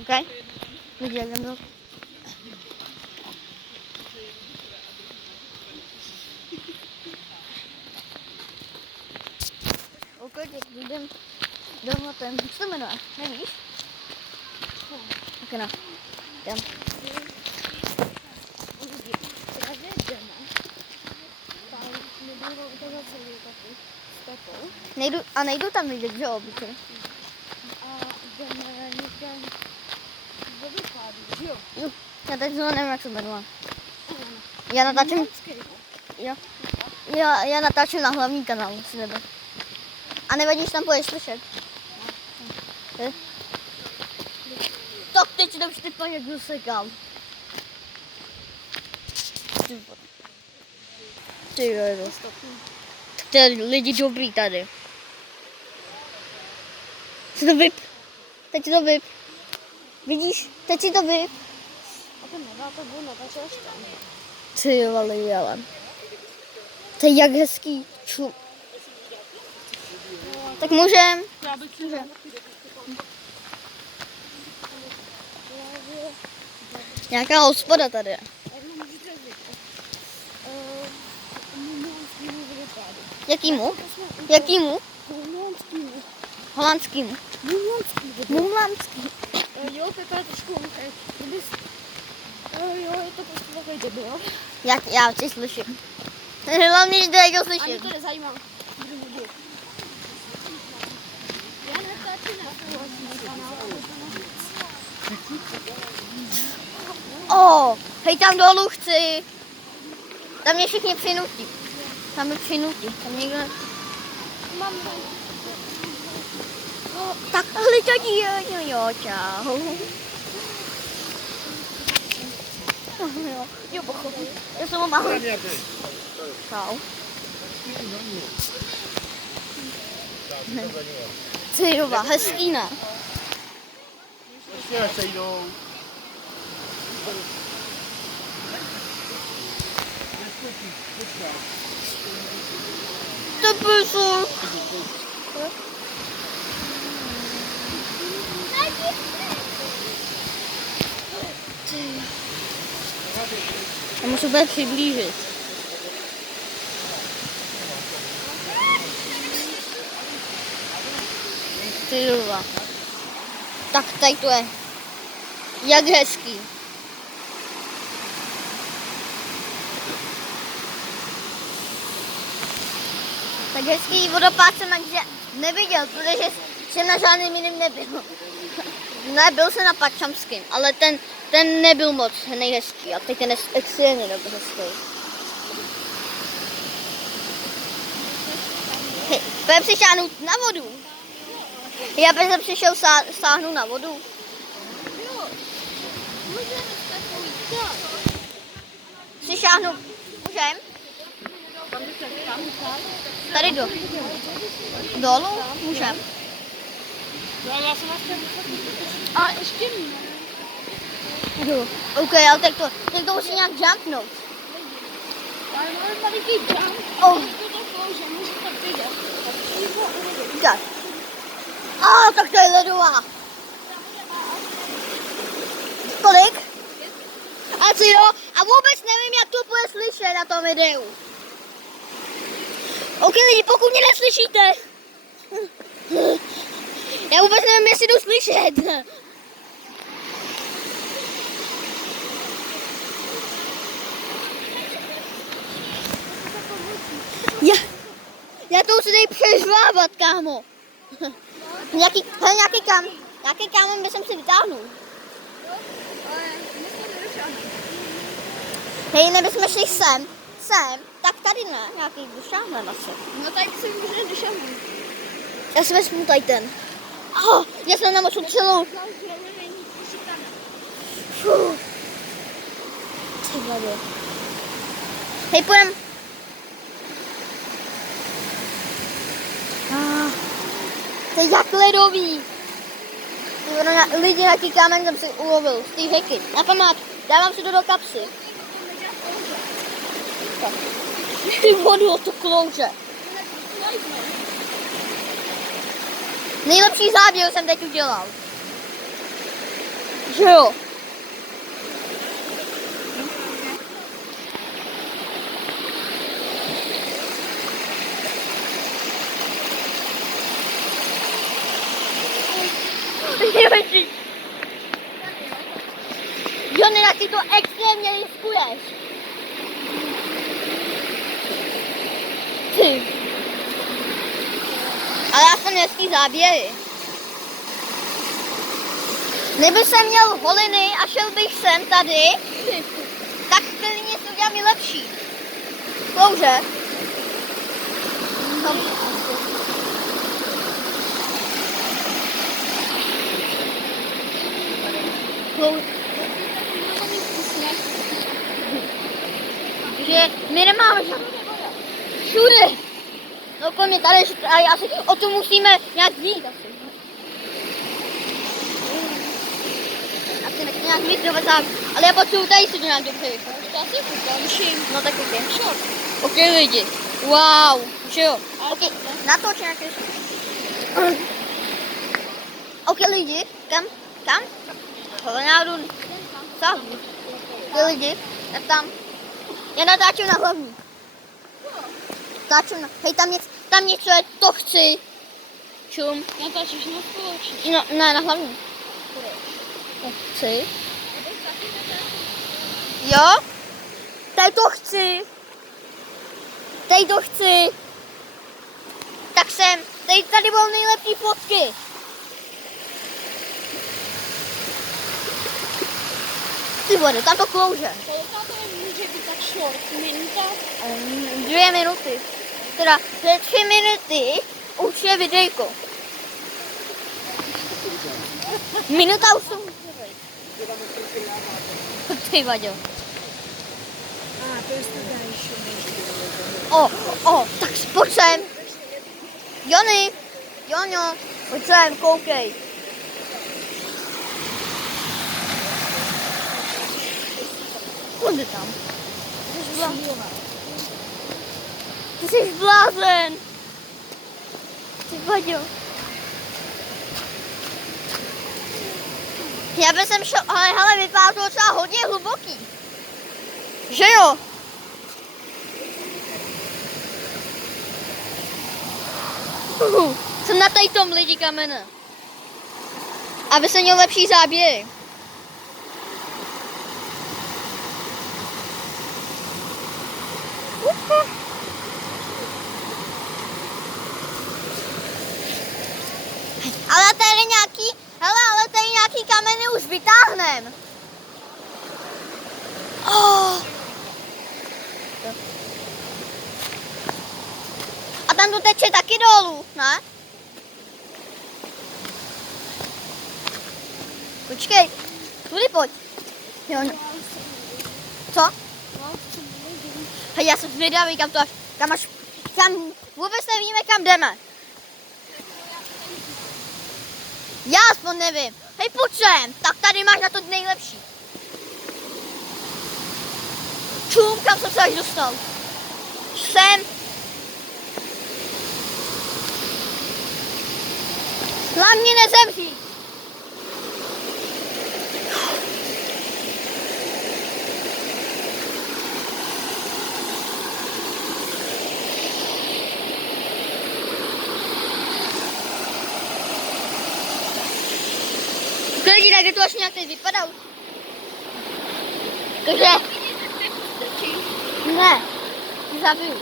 OK? Lidi, jak jdem do... OK, tak jdem domů ten, co se jmenuje, nevíš? OK, no. Jdem. Nejdu tam vidět, že obyčej. A jdeme někde do vypádu, jo? Jo, já teď znovu nevím, jak se jmenuje. Já natáčím... Jo. Já natáčím na hlavní kanál s tebe. A nevadí, že tam půjdeš slyšet. Tak teď jdem štypat, jak jdu sekal. Ty jo. To je lidi dobrý tady. Si to vyp. Teď si to vyp. Vidíš? Teď si to vyp. A to nedá, to bylo natáčet tam. Ty vole, jele. To je jak hezký. Ču. Tak můžem. Já bych si Nějaká hospoda tady je. Jakýmu? Jakýmu? Holandskýmu. Mumlandský. Jo, Pepa je trošku umkej. Jo, je to prostě takový debil. Já tě slyším. Hlavně, že to Ani slyším. to nezajímá. Já natáčím na Hej, tam dolů chci. Tam mě všichni přinutí. Tam mě přinutí. Tam někdo... Mám Tak hledí, jo, čau. Jo, pochopím. Já jsem ho mám. Čau. Cejrova, hezký, ne? Ještě sejdou. To píšu. Já musím bude přiblížit. Cejrova. Tak tady to je. Jak hezký. Tak hezký vodopád jsem ani neviděl, protože jsem na žádným jiným nebyl. Nebyl jsem na Pačamským, ale ten nebyl moc nejhezký a teď ten je extrémně dobře hezký. Hej, pojďme si šáhnout na vodu. Já bych jsem přišel sáhnout na vodu. Si šáhnout, můžem? Tady dolů? Můžem. A ještě Jdu. OK, ale tak to musí nějak jumpnout. já mám veliký jump. Oh. Že můžu tak vidět. Tak. Tak to je ledová. Kolik? A co jo? A vůbec nevím, jak to bude slyšet na tom videu. OK, lidi, pokud mě neslyšíte. Já vůbec nevím, jestli jdu slyšet. Já to musím tady přežvávat, kámo. Nějaký kámen bych si vytáhnul. Hej, nebychom šli sem, tak tady ne, nějaký došáhnem asi. No tak si můžeš došahnout. Já si vezmu tady ten. Já jsem namočil celou. Ty vado. Hej, půjdem. To je jak ledový. Lidi, jaký kámen jsem si ulovil z té řeky. Na památku, dávám si to do kapsy. Ty vodu od to klouže. Nejlepší záběr jsem teď udělal. Že jo? Jo, jinak ty to extrémně riskuješ. Ty. Ale já jsem hezký záběry. Kdyby jsem měl holiny a šel bych sem tady, tak klidně to udělám i lepší. Klouže. No. Že my nemáme žádnou všude. No kromě tady, asi o tom musíme nějak jít asi. Asi nechci nějak mít do vezám, ale já potřebuji tady si to nějak dobře. No tak ok. Ok lidi. Wow. Že jo. Ok, natoč nějaké. Ok lidi, kam? Hlenádu. Co? Ok lidi, tak tam. Já natáčím na hlavní. Natáčím na, hej tam něco je, to chci. Čum. Natáčíš na společně. No, ne, na hlavní. To chci. Jo? Tady to chci. Tady to chci. Tak jsem. Tady budou nejlepší fotky. Ty vole, tam to klouže. Koliká to může být tak short? Minuta? 2 minuty. Teda 3 minuty už je videjko. Minuta už to může být. Ty vaďo. To je starší. Tak pojď sem. Jony, Joňo, pojď sem, koukej. Pojď tam. Ty jsi blázen. Ty vaďo. Já bych sem šel, ale hele, vypadá to docela hodně hluboký. Že jo? Jsem na tady tom lidi kamene. Aby se měl lepší záběry. Ale tady nějaký, ale tady nějaký kameny už vytáhnem. A tam to teče taky dolů, ne? Počkej, tudy pojď. Jo, no. Co? Hej, já jsem zvědavý, kam vůbec nevíme, kam jdeme. Já aspoň nevím. Hej, pojď sem, tak tady máš na to nejlepší. Čum, kam jsem se až dostal. Sem. Hlavně nezemří. Lidi, tak je to až nějak teď vypadal. Takže... Ne. Zabiju.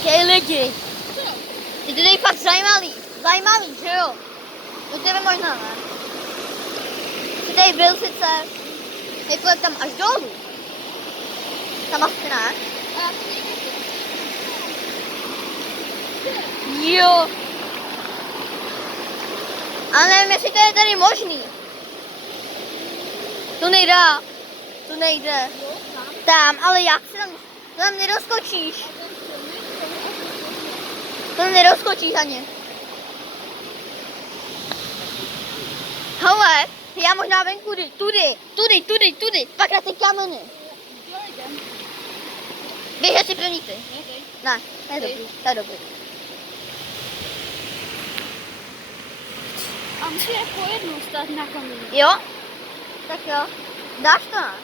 Okej, lidi. Je to tady fakt zajímavý, že jo? To tebe možná ne. Ty tady byl sice, nejprve tam až dolů. Tam asi ne. Jo. Ale nevím, jestli to je tady možný. To nejde. To nejde. Tam, ale jak se tam nerozkočíš. To nerozkočíš ani. Hele, já možná venku tudy, pak na ty kameny. Jo, jdem. Běž si první ty. Nevím. Ne, to je dobrý, to je dobrý. A musíme po jednu stát na kameni. Jo? Tak jo. Dáš to, ne?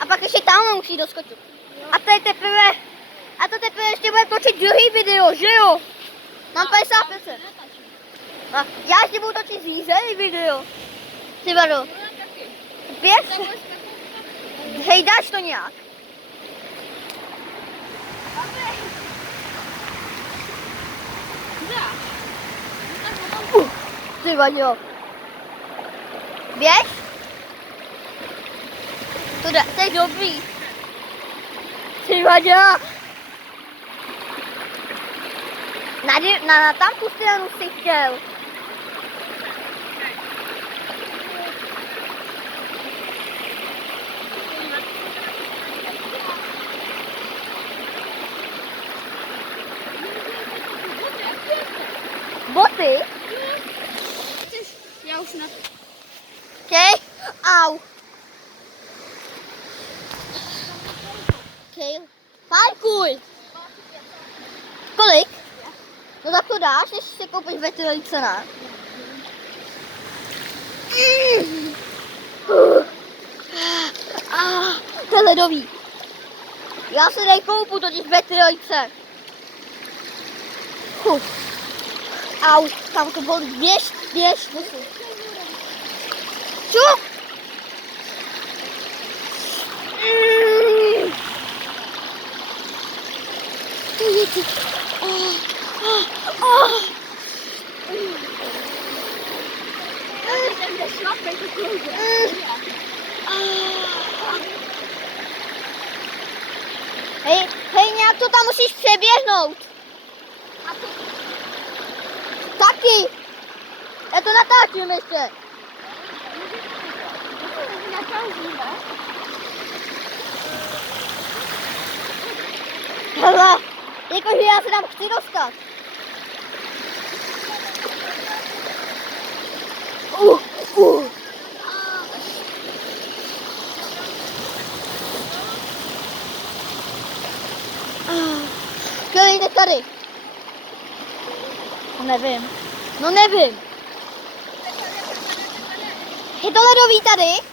A pak ještě tam musí doskočit. Jo. A to je teprve, a to teprve ještě bude točit druhý video, že jo? Mám 50%. A já ještě budu točit zízený video. Ty vado, běž. Hej, dáš to nějak. Ty vado. Běž. To je dobrý. Ty vado. Na tamku stranu si chtěl. Boty? Já už na... Okay. Au. Okay. Parkuj. Kolik? No tak to dáš, než si koupíš veterice, ne? To je ledový. Já se nekoupu totiž veterice. Au, tam to bolí. Běž, musím. Čup! Hej, nějak to tam musíš přeběhnout. Taky. Já to natáčím ještě. Hele, jakože já se tam chci dostat. Kdo jde tady? Nevím. No nevím. Je to ledový tady?